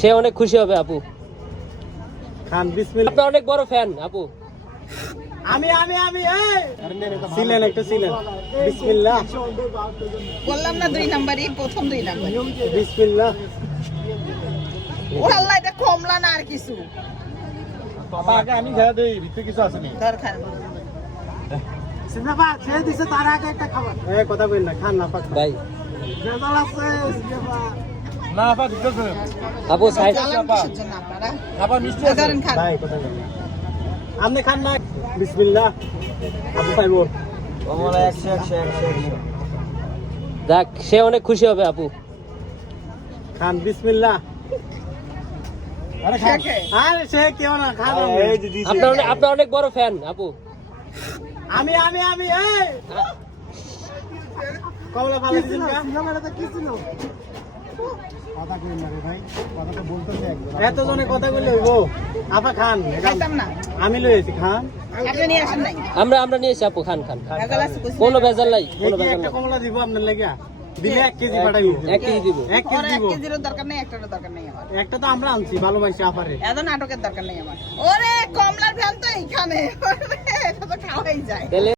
সে অনেক খুশি হবে আপু। খান বিসমিল্লাহ। আপনি অনেক বড় ফ্যান আপু। আমি ছিলেন একটা ছিলেন। বিসমিল্লাহ বললাম না 2 নাম্বারই, প্রথম 2 নাম্বার। বিসমিল্লাহ। ও আল্লাহ, এটা কমলা না আর কিছু আগে আমি খেয়ে দেই, ভিতরে কিছু আছে নি দরকার। সিনেমা ছেড়ে দিছে তার আগে একটা খাবার। কথা বলেন না, খান না পাক ভাই ভেজাল আছে সিনেমা না আপা দিতেছে আপু সাইড জ্বালান কিসের জন্য আপনারা? আপা মিষ্টি আছে ধরেন খান। ভাই কথা বলেন না, আপনি খান না। বিসমিল্লাহ। আপু খাইবো ওমলা 100 দেখ সে অনেক খুশি হবে আপু। খান বিসমিল্লাহ। আরে খান। কে? আরে সে কেউ না, খান। আপনি অনেক বড় ফ্যান আপু। আমি কমলা ভালো দিছেন কা? সিনেমাটা কি ছিল? কথা কই না রে ভাই, কথাটা বলতেছে একবার। এত জনে কথা কইলে হইবো? আপা খান। খাইতাম না। আমি লইছি খান। আপনি নিয়ে আসেন নাই। আমরা নিয়ে এসে আপু খান খান। ভেজাল আছে কইছি। কোনো ভেজাল নাই, কোনো এই ভেজাল একটা নাই। কমলা দিব আপনার লাগা। দিলে 1 কেজি পাঠাই। 1 কেজি দিব। 1 ওর কেজি 1 দিব। কেজিরও দরকার নেই, একটারও দরকার নেই আমার। একটা তো আমরা আনছি, ভালো মাইছে আপারে। এত নাটকের দরকার নেই আমার। ওরে কমলার ফ্যান তো এইখানে। এটা তো খাওয়াই যায়। তাহলে